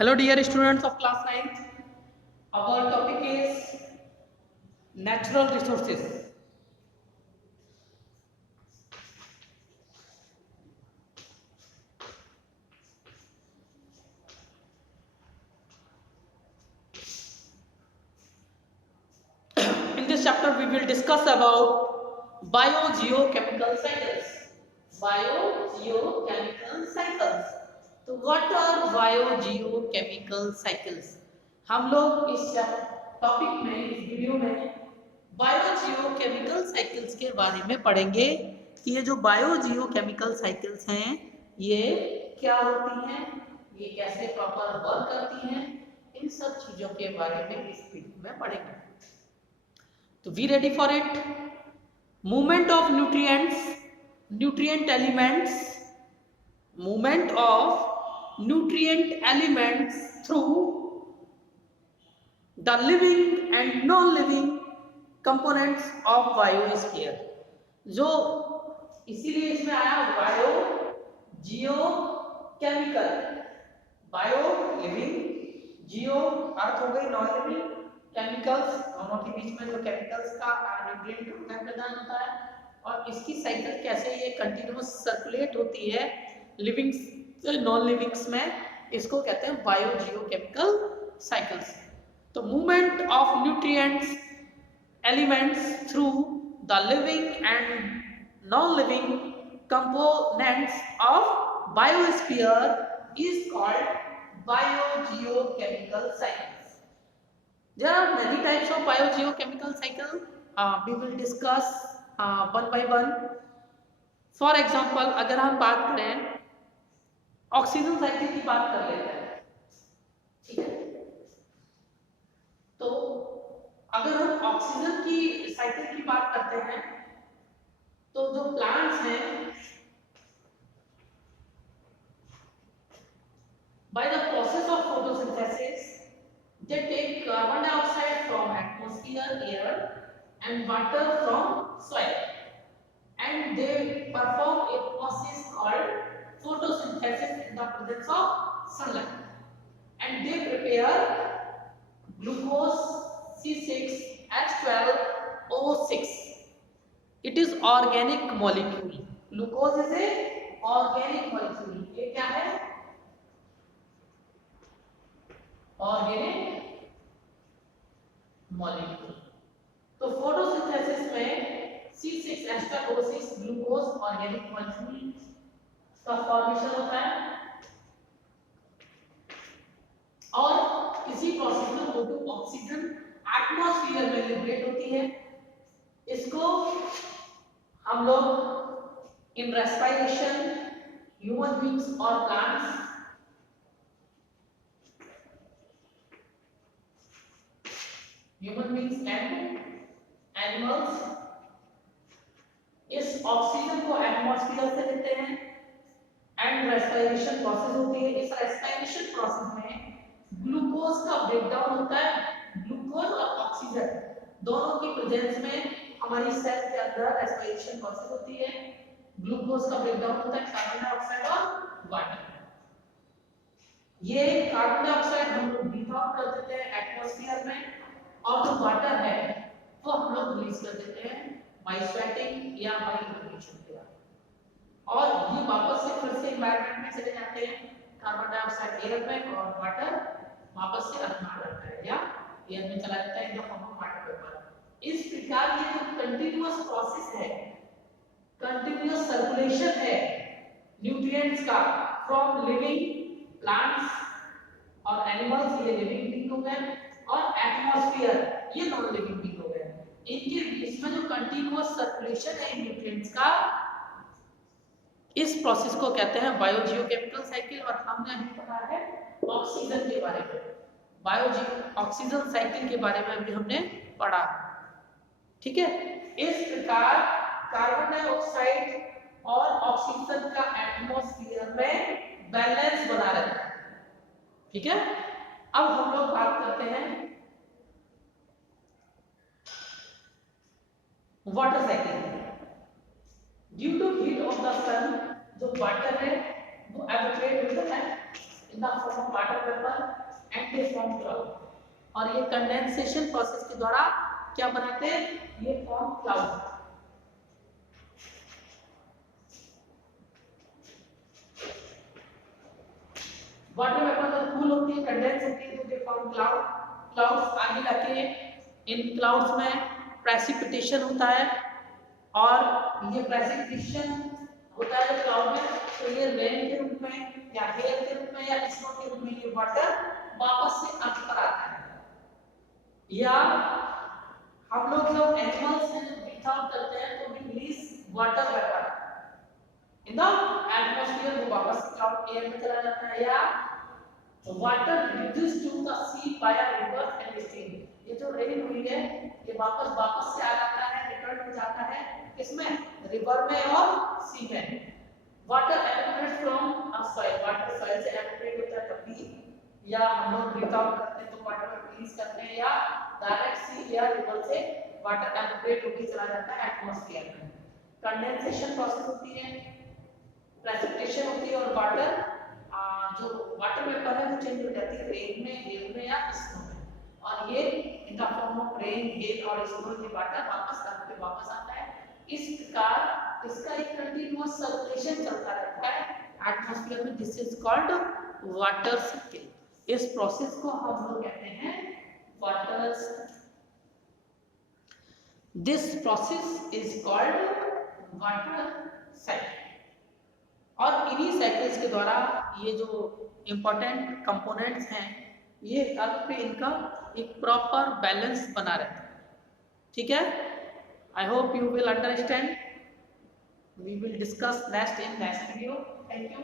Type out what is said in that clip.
Hello dear students of class 9th. Our topic is natural resources. In this chapter we will discuss about biogeochemical cycles. Biogeochemical cycles. तो what are biogeochemical cycles? हम लोग इस topic में इस video में biogeochemical cycles के बारे में पढ़ेंगे कि ये जो बायोजियोकेमिकल साइकिल्स हैं ये क्या होती हैं, ये कैसे प्रॉपर वर्क करती हैं, इन सब चीजों के बारे में इस वीडियो में पढ़ेंगे। तो we ready for it. Movement of nutrients, nutrient elements, movement of nutrient elements through the living and non living components of biosphere. जो इसीलिए इसमें आया bio geo chemical. Bio living, geo earth हो गई नॉन लिविंग, केमिकल्स दोनों के बीच में जो केमिकल्स का न्यूट्रिएंट प्रदान होता है, और इसकी साइकिल कैसे ये कंटिन्यूअस सर्कुलेट होती है लिविंग्स नॉन लिविंग्स में, इसको कहते हैं बायोजियोकेमिकल साइकिल्स। तो movement of nutrients elements through the living and non-living components of biosphere is called biogeochemical cycles. There are many types of biogeochemical cycle. We will discuss one by one. For example, अगर हम बात करें oxygen cycle की बात कर लेते हैं, ठीक है। तो अगर हम ऑक्सीजन की साइकिल की बात करते हैं तो जो प्लांट्स हैं by the process of photosynthesis they take carbon dioxide from atmosphere, air and water from soil, and they perform a process called photosynthesis in the presence of sunlight, and they prepare glucose C6H12O6. It is organic molecule. Glucose is a organic molecule. ये क्या है? Organic molecule. तो photosynthesis में C6H12O6 glucose organic molecule का formation होता है, और इसी प्रोसेस में O2 ऑक्सीजन एटमॉस्फेयर में लिबरेट होती है। इसको हम लोग इन रेस्पिरेशन ह्यूमन बींग्स और प्लांट्स एंड एनिमल्स इस ऑक्सीजन को एटमॉस्फेयर से लेते हैं, एंड रेस्पिरेशन प्रोसेस होती है। इस रेस्पिरेशन प्रोसेस में ग्लूकोज का ब्रेकडाउन होता है। ग्लूकोज और ऑक्सीजन दोनों की प्रेजेंस में हमारी सेल के अंदर रेस्पिरेशन प्रोसेस होती है। ग्लूकोज का ब्रेकडाउन होता है कार्बन डाइऑक्साइड और वाटर। ये कार्बन डाइऑक्साइड हम लोग ब्रीथ आउट कर देते हैं एटमॉस्फेयर में, और जो वाटर है वो हम लोग रिलीज कर देते हैं बाय स्वेटिंग या बाय इन्हेलेशन के द्वारा, और ये वापस से फिर से एनवायरनमेंट में चले जाते हैं। कार्बन डाइऑक्साइड एयर में और वाटर वापस से अर्थ में आ जाता है या एयर में चला जाता है in the form of water vapour. इस प्रकार ये जो कंटीन्यूअस प्रोसेस है, कंटीन्यूअस सर्कुलेशन है न्यूट्रिएंट्स का फ्रॉम लिविंग प्लांट्स और एनिमल्स, ये लिविंग बींग हो गए, और एटमॉस्फेयर ये नॉन लिविंग बींग हो गए, इनके बीच में जो कंटीन्यूअस सर्कुलेशन है न्यूट्रिएंट्स का, इस प्रोसेस को कहते हैं बायोजियोकेमिकल साइकिल। और हमने अभी पढ़ा है ऑक्सीजन के बारे में, ऑक्सीजन साइकिल के बारे में भी हमने पढ़ा, ठीक है। इस प्रकार कार्बन डाइऑक्साइड और ऑक्सीजन का एटमॉस्फेयर में बैलेंस बना रहता है, ठीक है। अब हम लोग बात करते हैं water cycle. Due to heat of the sun जो वाटर है वो एवपोरेट हो जाता है in the form of water vapour and they form cloud. और ये कंडेंसेशन प्रोसेस के द्वारा क्या बनाते हैं, ये फॉर्म क्लाउड। वाटर वेपर जब कूल होती है, कंडेंस होती है, तो दे फॉर्म क्लाउड। क्लाउड्स आगे जाके इन क्लाउड्स में प्रेसिपिटेशन होता है, और ये प्रेसिपिटेशन होता है क्लाउड में, तो ये रेन के रूप में या हेल के रूप में या स्नो के रूप में ये वाटर वापस से अर्थ पर आता है। या हम लोग जब एनिमल्स हैं जब ब्रीथ आउट करते हैं तो we release water vapour in the atmosphere, वो वापस क्लाउड एयर में चला जाता है। या water reduce to the sea by a river and stream, ये जो रेन हुई है ये वापस से आ जाता है, रिटर्न हो जाता है किसमें, रिवर में और सी में। Water evaporates from a soil, water soil से एवैपोरेट होता है कभी, या हम लोग ब्रीथ आउट करते हैं तो वाटर रिलीज करते हैं, या डायरेक्ट सी या रिवर से वाटर एवैपोरेट होकर चला जाता है एटमॉस्फेयर में। कंडेंसेशन प्रोसेस होती है, प्रेसिपिटेशन होती है, और वाटर जो वाटर वेपर है वो चेंज हो जाती है रेन में, हेल में या स्नो में, और ये इन the form of rain, hello और स्नो ये वाटर वापस अर्थ पे वापस आता है। इस प्रकार इसका एक कंटीन्यूअस सर्कुलेशन चलता रहता है एटमॉस्फेयर में, this is called water cycle. इस प्रोसेस को हम लोग कहते हैं water cycle. This process is called water cycle. और इन्हीं साइकिल्स के द्वारा ये जो इम्पोर्टेंट कंपोनेंट्स हैं ये अर्थ पे इनका एक प्रॉपर बैलेंस बना रहता है। ठीक है, I hope you will understand. We will discuss next in next video. Thank you.